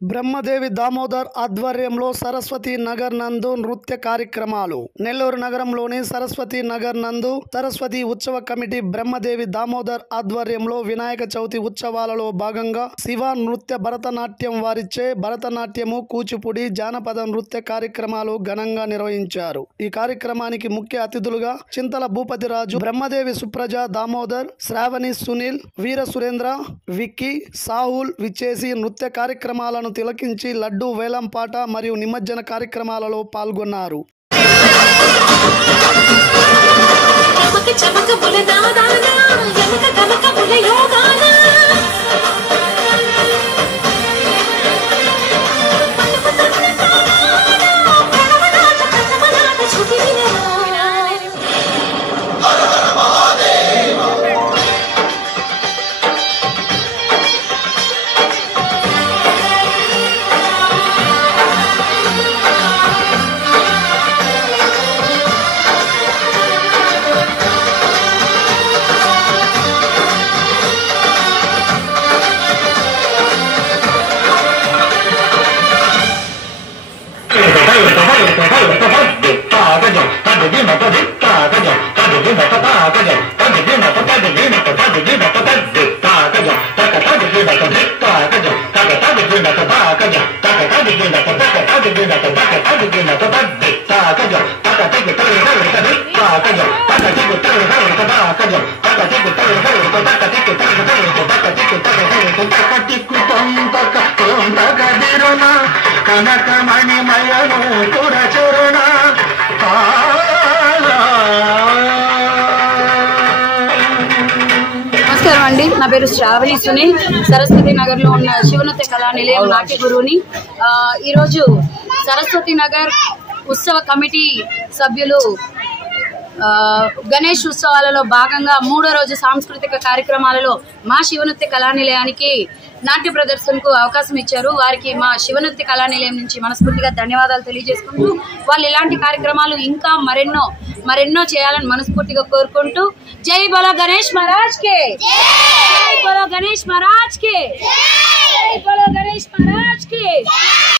బ్రహ్మదేవి దామోదర్ ఆధ్వర్యంలో సరస్వతి నగర్ నందు నృత్య కార్యక్రమాలు. నెల్లూరు నగరంలోని సరస్వతి నగర్ నందు సరస్వతి ఉత్సవ కమిటీ బ్రహ్మదేవి దామోదర్ ఆధ్వర్యంలో వినాయక చవితి ఉత్సవాలలో భాగంగా శివ నృత్య భరతనాట్యం వారిచే భరతనాట్యము, కూచిపూడి, జానపద నృత్య కార్యక్రమాలు ఘనంగా నిర్వహించారు. ఈ కార్యక్రమానికి ముఖ్య అతిథులుగా చింతల భూపతిరాజు, బ్రహ్మదేవి సుప్రజ, దామోదర్, శ్రావణి, సునీల్, వీర సురేంద్ర, విక్కీ, సాహుల్ విచ్చేసి నృత్య కార్యక్రమాలను తిలకించి లడ్డు వేలం పాట మరియు నిమజ్జన కార్యక్రమాలలో పాల్గొన్నారు. నమస్కారం అండి, నా పేరు శ్రావణి సునీల్. సరస్వతి నగర్ లో ఉన్న శివనృత్య కళా నిలయం నాట్య గురువుని. ఈరోజు సరస్వతి నగర్ ఉత్సవ కమిటీ సభ్యులు గణేష్ ఉత్సవాలలో భాగంగా 3వ రోజు సాంస్కృతిక కార్యక్రమాలలో మా శివనృత్య కళానిలయానికి నాట్య ప్రదర్శనకు అవకాశం ఇచ్చారు. వారికి మా శివనృత్య కళానిలయం నుంచి మనస్ఫూర్తిగా ధన్యవాదాలు తెలియజేసుకుంటూ, వాళ్ళు ఇలాంటి కార్యక్రమాలు ఇంకా మరెన్నో చేయాలని మనస్ఫూర్తిగా కోరుకుంటూ, జై బోలో గణేష్ మహారాజ్ కే, జై బోలో గణేష్ మహారాజ్ కే, జై బోలో గణేష్ మహారాజ్ కే.